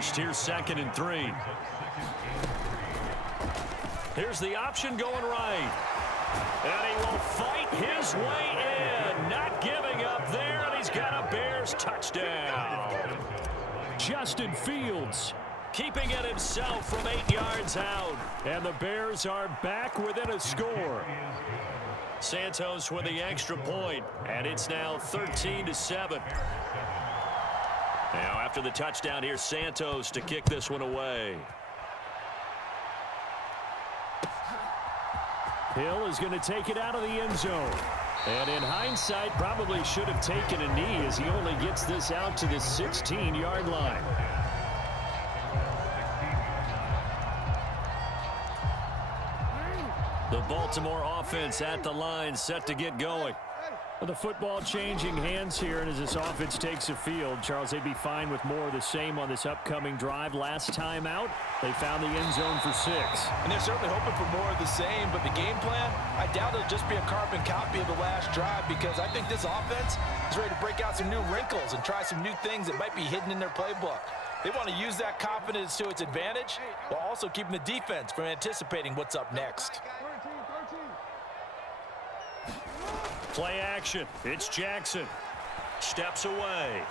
first. Here's 2nd and 3. Here's the option going right. And he will fight his way in. Not giving up there, and he's got a Bears touchdown. Justin Fields keeping it himself from 8 yards out. And the Bears are back within a score. Santos with the extra point, and it's now 13-7. Now after the touchdown, here's Santos to kick this one away. Hill is going to take it out of the end zone. And in hindsight, probably should have taken a knee as he only gets this out to the 16-yard line. The Baltimore offense at the line, set to get going. The football changing hands here, and as this offense takes the field, Charles, they'd be fine with more of the same on this upcoming drive. Last time out, they found the end zone for 6. And they're certainly hoping for more of the same, but the game plan, I doubt it'll just be a carbon copy of the last drive, because I think this offense is ready to break out some new wrinkles and try some new things that might be hidden in their playbook. They want to use that confidence to its advantage while also keeping the defense from anticipating what's up next. Play action. It's Jackson. Steps away.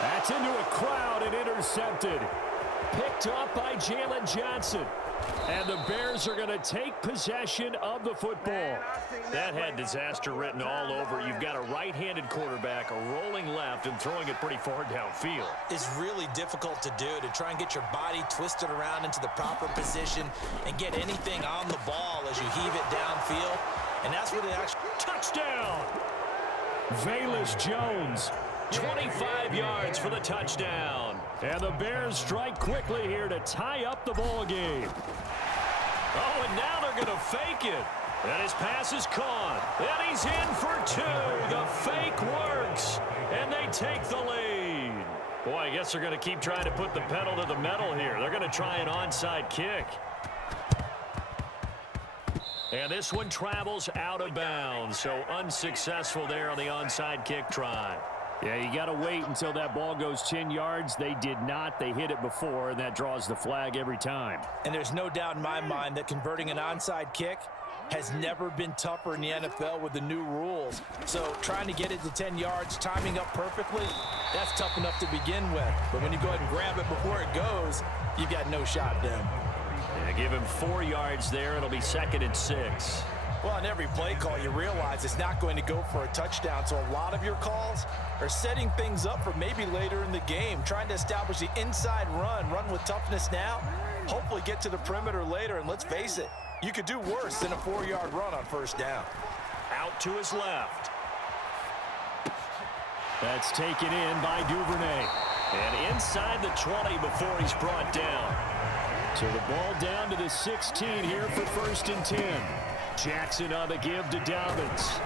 That's into a crowd and intercepted. Picked up by Jalen Johnson. And the Bears are going to take possession of the football. That had disaster written all over. You've got a right-handed quarterback, a rolling left, and throwing it pretty far downfield. It's really difficult to do, to try and get your body twisted around into the proper position and get anything on the ball as you heave it downfield. And that's where the actual touchdown. Velus Jones, 25 yards for the touchdown. And the Bears strike quickly here to tie up the ball game. Oh, and now they're going to fake it. And his pass is caught. And he's in for 2. The fake works. And they take the lead. Boy, I guess they're going to keep trying to put the pedal to the metal here. They're going to try an onside kick. And this one travels out of bounds. So unsuccessful there on the onside kick try. Yeah, you got to wait until that ball goes 10 yards. They did not. They hit it before, and that draws the flag every time. And there's no doubt in my mind that converting an onside kick has never been tougher in the NFL with the new rules. So trying to get it to 10 yards, timing up perfectly, that's tough enough to begin with. But when you go ahead and grab it before it goes, you've got no shot then. Yeah, give him 4 yards there. It'll be 2nd and 6. Well, on every play call, you realize it's not going to go for a touchdown. So a lot of your calls are setting things up for maybe later in the game, trying to establish the inside run with toughness now, hopefully get to the perimeter later. And let's face it, you could do worse than a 4-yard run on first down. Out to his left. That's taken in by Duvernay. And inside the 20 before he's brought down. So the ball down to the 16 here for 1st and 10. Jackson on the give to Dobbins.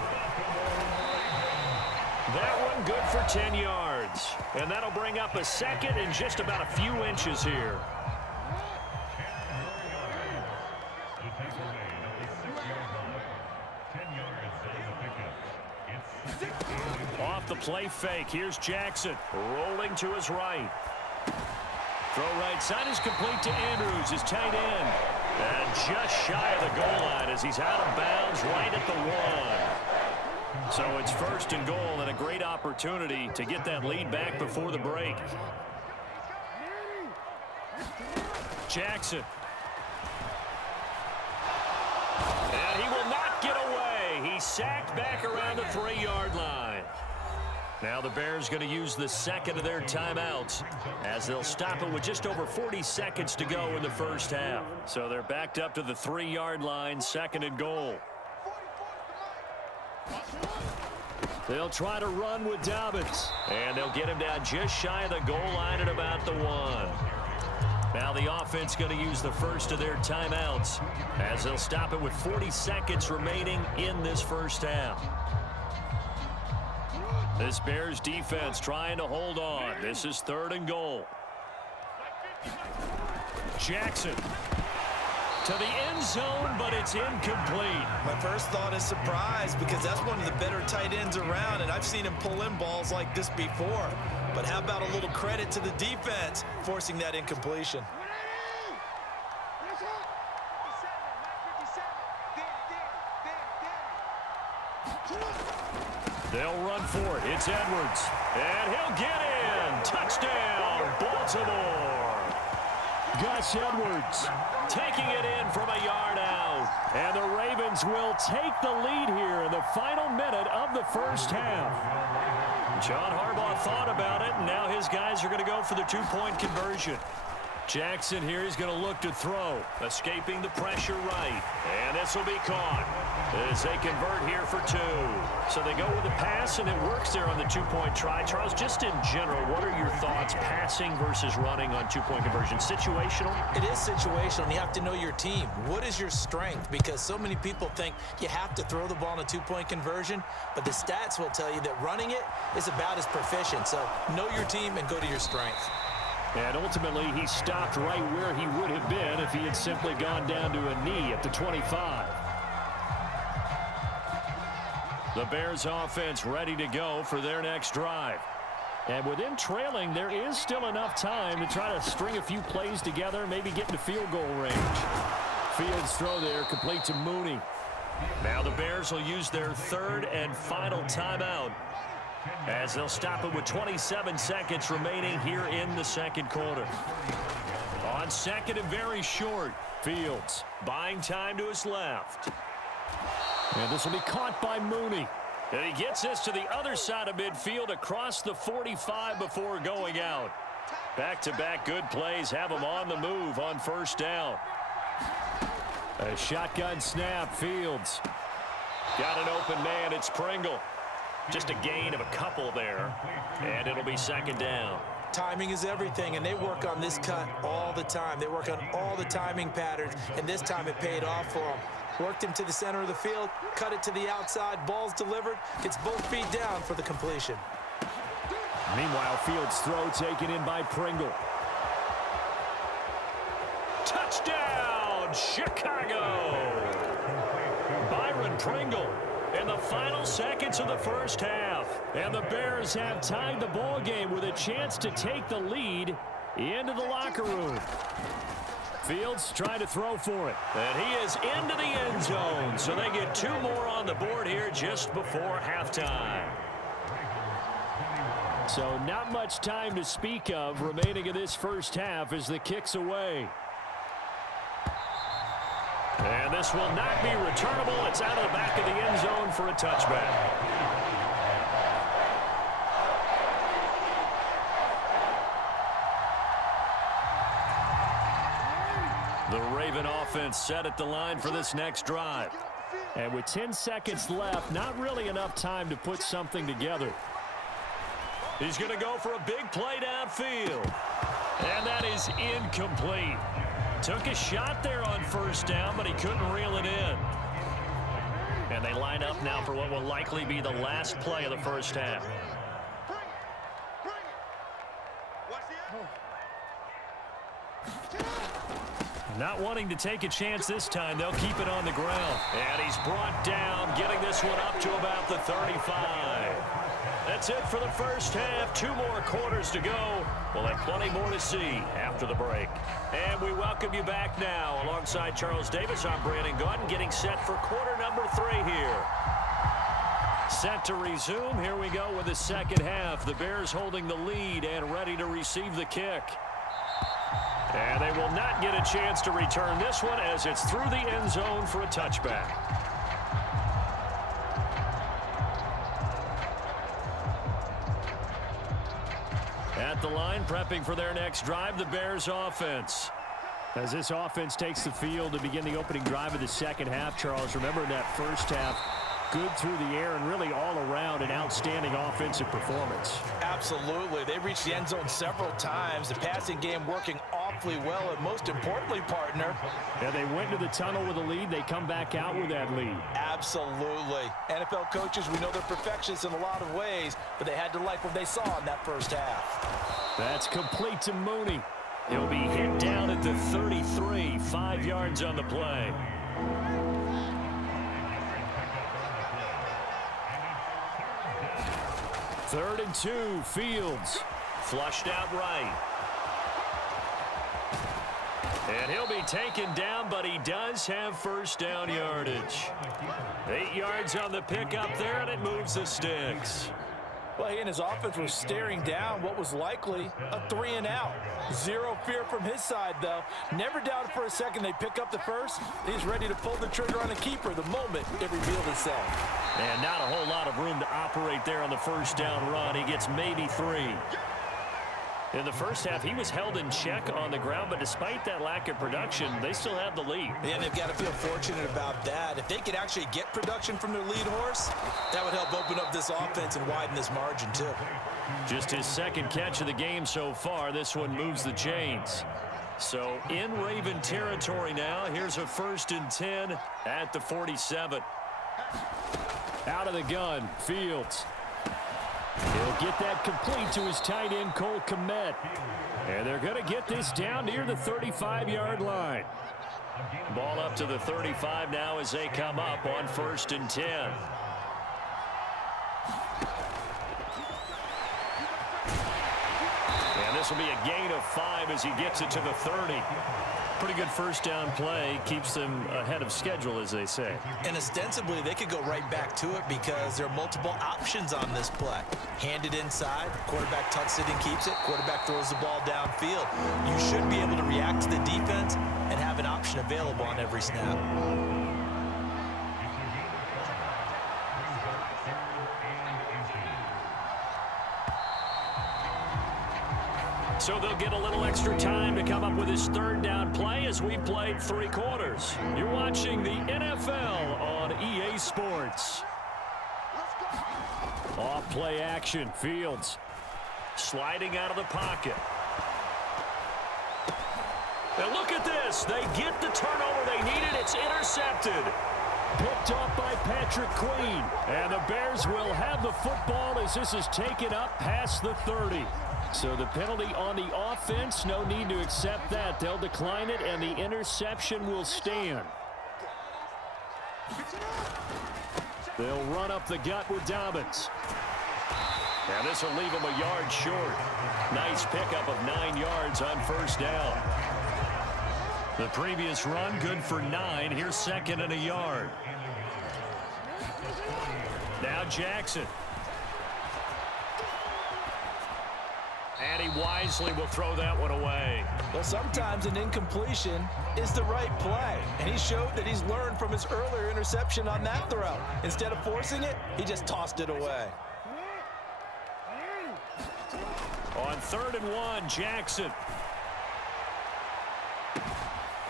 That one good for 10 yards. And that'll bring up a 2nd and just about a few inches here. Off the play fake. Here's Jackson rolling to his right. Throw right side is complete to Andrews, his tight end. And just shy of the goal line as he's out of bounds right at the 1. So it's 1st and goal and a great opportunity to get that lead back before the break. Jackson. And he will not get away. He's sacked back around the 3-yard line. Now the Bears going to use the 2nd of their timeouts as they'll stop it with just over 40 seconds to go in the first half. So they're backed up to the 3-yard line, 2nd and goal. They'll try to run with Dobbins. And they'll get him down just shy of the goal line at about the 1. Now the offense going to use the 1st of their timeouts as they'll stop it with 40 seconds remaining in this first half. This Bears defense trying to hold on. This is 3rd and goal. Jackson to the end zone, but it's incomplete. My first thought is surprise because that's one of the better tight ends around, and I've seen him pull in balls like this before. But how about a little credit to the defense forcing that incompletion? They'll run for it. It's Edwards. And he'll get in. Touchdown, Baltimore. Gus Edwards taking it in from a yard out. And the Ravens will take the lead here in the final minute of the first half. John Harbaugh thought about it, and now his guys are going to go for the two-point conversion. Jackson here, he's going to look to throw, escaping the pressure right. And this will be caught as they convert here for two. So they go with the pass, and it works there on the two-point try. Charles, just in general, what are your thoughts passing versus running on two-point conversion? Situational? It is situational, and you have to know your team. What is your strength? Because so many people think you have to throw the ball in a two-point conversion, but the stats will tell you that running it is about as proficient. So know your team and go to your strength. And ultimately, he stopped right where he would have been if he had simply gone down to a knee at the 25. The Bears offense ready to go for their next drive. And with them trailing, there is still enough time to try to string a few plays together, maybe get into field goal range. Fields throw there, complete to Mooney. Now the Bears will use their third and final timeout, as they'll stop it with 27 seconds remaining here in the second quarter. On second and very short, Fields buying time to his left. And this will be caught by Mooney. And he gets this to the other side of midfield across the 45 before going out. Back-to-back good plays have him on the move on first down. A shotgun snap, Fields. Got an open man, it's Pringle. Just a gain of a couple there, and it'll be second down. Timing is everything, and they work on this cut all the time. They work on all the timing patterns, and this time it paid off for them. Worked him to the center of the field, cut it to the outside, ball's delivered, gets both feet down for the completion. Meanwhile, Fields' throw taken in by Pringle. Touchdown, Chicago! Byron Pringle in the final seconds of the first half. And the Bears have tied the ball game with a chance to take the lead into the locker room. Fields trying to throw for it. And he is into the end zone. So they get two more on the board here just before halftime. So not much time to speak of remaining in this first half as the kick's away. And this will not be returnable. It's out of the back of the end zone for a touchback. The Raven offense set at the line for this next drive. And with 10 seconds left, not really enough time to put something together. He's going to go for a big play downfield. And that is incomplete. Took a shot there on first down, but he couldn't reel it in. And they line up now for what will likely be the last play of the first half. Not wanting to take a chance this time, they'll keep it on the ground. And he's brought down, getting this one up to about the 35. That's it for the first half. 2 more quarters to go. We'll have plenty more to see after the break. And we welcome you back now. Alongside Charles Davis, I'm Brandon Gaudin, getting set for quarter number 3 here. Set to resume. Here we go with the second half. The Bears holding the lead and ready to receive the kick. And they will not get a chance to return this one as it's through the end zone for a touchback. At the line, prepping for their next drive, the Bears offense. As this offense takes the field to begin the opening drive of the second half, Charles, remember in that first half, good through the air and really all around an outstanding offensive performance. Absolutely. They reached the end zone several times. The passing game working awfully well, and most importantly, partner. Yeah, they went to the tunnel with a lead. They come back out with that lead. Absolutely. NFL coaches, we know they're perfectionists in a lot of ways, but they had to like what they saw in that first half. That's complete to Mooney. He'll be hit down at the 33, 5 yards on the play. Third and 2, Fields. Flushed out right. And he'll be taken down, but he does have first down yardage. 8 yards on the pickup there, and it moves the sticks. Well, he and his offense were staring down what was likely a 3-and-out. Zero fear from his side, though. Never doubted for a second they pick up the first. He's ready to pull the trigger on the keeper the moment it revealed itself. And not a whole lot of room to operate there on the first down run. He gets maybe 3. In the first half, he was held in check on the ground, but despite that lack of production, they still have the lead. And they've got to feel fortunate about that. If they could actually get production from their lead horse, that would help open up this offense and widen this margin, too. Just his second catch of the game so far. This one moves the chains. So in Raven territory now. Here's a 1st and 10 at the 47. Out of the gun, Fields. He'll get that complete to his tight end, Cole Kmet. And they're going to get this down near the 35-yard line. Ball up to the 35 now as they come up on 1st and 10. And this will be a gain of 5 as he gets it to the 30. Pretty good first down play. Keeps them ahead of schedule, as they say. And ostensibly, they could go right back to it because there are multiple options on this play. Hand it inside, quarterback tucks it and keeps it, quarterback throws the ball downfield. You should be able to react to the defense and have an option available on every snap. So they'll get a little extra time to come up with his 3rd down play as we played 3 quarters. You're watching the NFL on EA Sports. Off play action, Fields sliding out of the pocket. And look at this. They get the turnover they needed. It's intercepted. Picked off by Patrick Queen. And the Bears will have the football as this is taken up past the 30. So the penalty on the offense, no need to accept that. They'll decline it, and the interception will stand. They'll run up the gut with Dobbins. And this will leave him a yard short. Nice pickup of 9 yards on 1st down. The previous run, good for 9. Here's 2nd and a yard. Now Jackson. And he wisely will throw that one away. Well, sometimes an incompletion is the right play. And he showed that he's learned from his earlier interception on that throw. Instead of forcing it, he just tossed it away. On 3rd and 1, Jackson.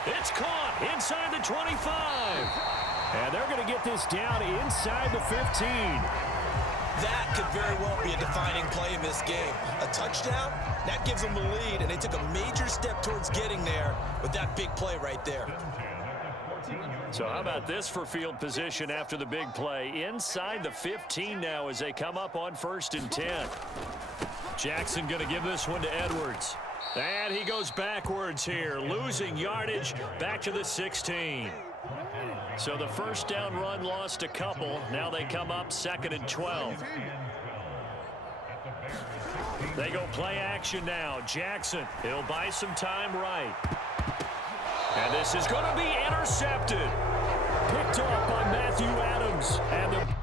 It's caught inside the 25. And they're going to get this down inside the 15. That could very well be a defining play in this game. A touchdown, that gives them the lead, and they took a major step towards getting there with that big play right there. So how about this for field position after the big play? Inside the 15 now as they come up on 1st and 10. Jackson going to give this one to Edwards. And he goes backwards here, losing yardage back to the 16. So the first down run lost a couple. Now they come up 2nd and 12. They go play action now. Jackson, he'll buy some time right. And this is going to be intercepted. Picked off by Matthew Adams. And the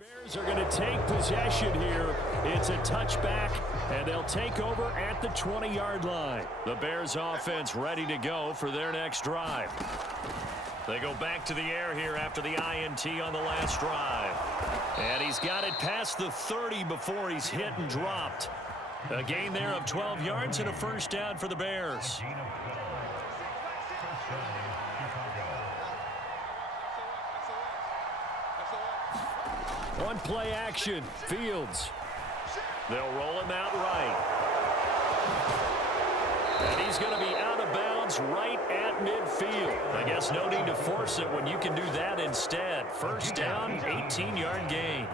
Bears are going to take possession here. It's a touchback, and they'll take over at the 20-yard line. The Bears offense ready to go for their next drive. They go back to the air here after the INT on the last drive. And he's got it past the 30 before he's hit and dropped. A gain there of 12 yards and a first down for the Bears. One play action, Fields. They'll roll him out right. And he's going to be out of bounds downs right at midfield. I guess no need to force it when you can do that instead. First down, 18-yard gain.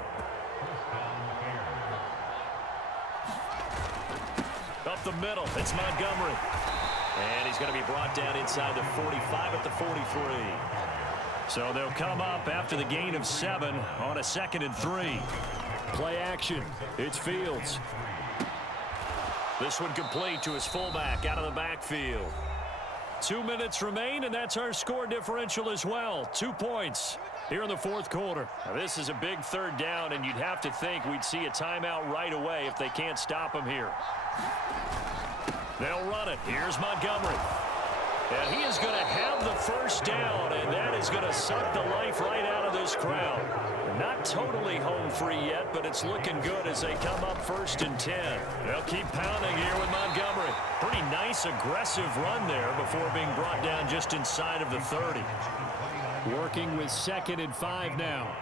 Up the middle, it's Montgomery. And he's going to be brought down inside the 45 at the 43. So they'll come up after the gain of 7 on a 2nd and 3. Play action. It's Fields. This one complete to his fullback out of the backfield. 2 minutes remain, and that's our score differential as well. 2 points here in the 4th quarter. Now, this is a big 3rd down, and you'd have to think we'd see a timeout right away if they can't stop him here. They'll run it. Here's Montgomery. And he is going to have the first down, and that is going to suck the life right out of this crowd. Not totally home free yet, but it's looking good as they come up 1st and 10. They'll keep pounding here with Montgomery. Pretty nice, aggressive run there before being brought down just inside of the 30. Working with 2nd and 5 now.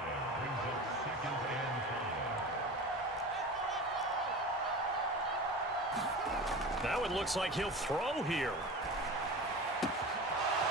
Now it looks like he'll throw here.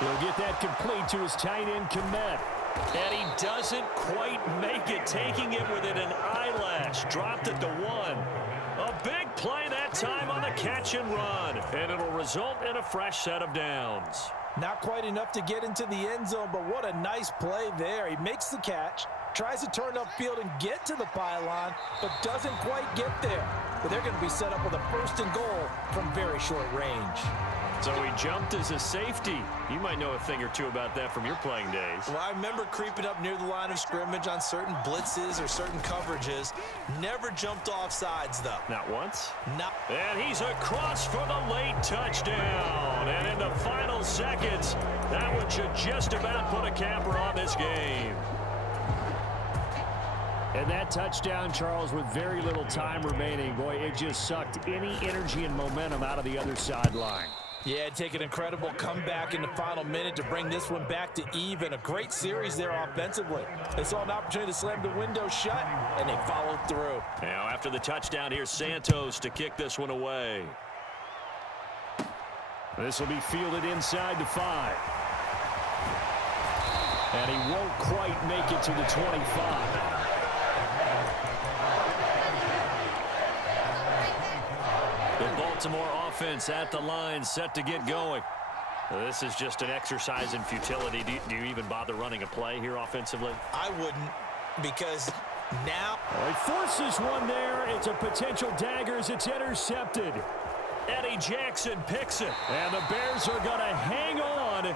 He'll get that complete to his tight end, Kmet. And he doesn't quite make it, taking it within an eyelash. Dropped at the 1. A big play that time on the catch and run. And it'll result in a fresh set of downs. Not quite enough to get into the end zone, but what a nice play there. He makes the catch, tries to turn upfield and get to the pylon, but doesn't quite get there. But they're going to be set up with a 1st and goal from very short range. So he jumped as a safety. You might know a thing or two about that from your playing days. Well, I remember creeping up near the line of scrimmage on certain blitzes or certain coverages. Never jumped off sides, though. Not once? Not. And he's across for the late touchdown. And in the final seconds, that one should just about put a capper on this game. And that touchdown, Charles, with very little time remaining, boy, it just sucked any energy and momentum out of the other sideline. Yeah, take an incredible comeback in the final minute to bring this one back to even. A great series there offensively. They saw an opportunity to slam the window shut, and they followed through. Now, after the touchdown, here's Santos to kick this one away. This will be fielded inside the 5. And he won't quite make it to the 25. The Baltimore offense at the line, set to get going. This is just an exercise in futility. Do you even bother running a play here offensively? I wouldn't, because now... He forces one there. It's a potential dagger as it's intercepted. Eddie Jackson picks it. And the Bears are going to hang on the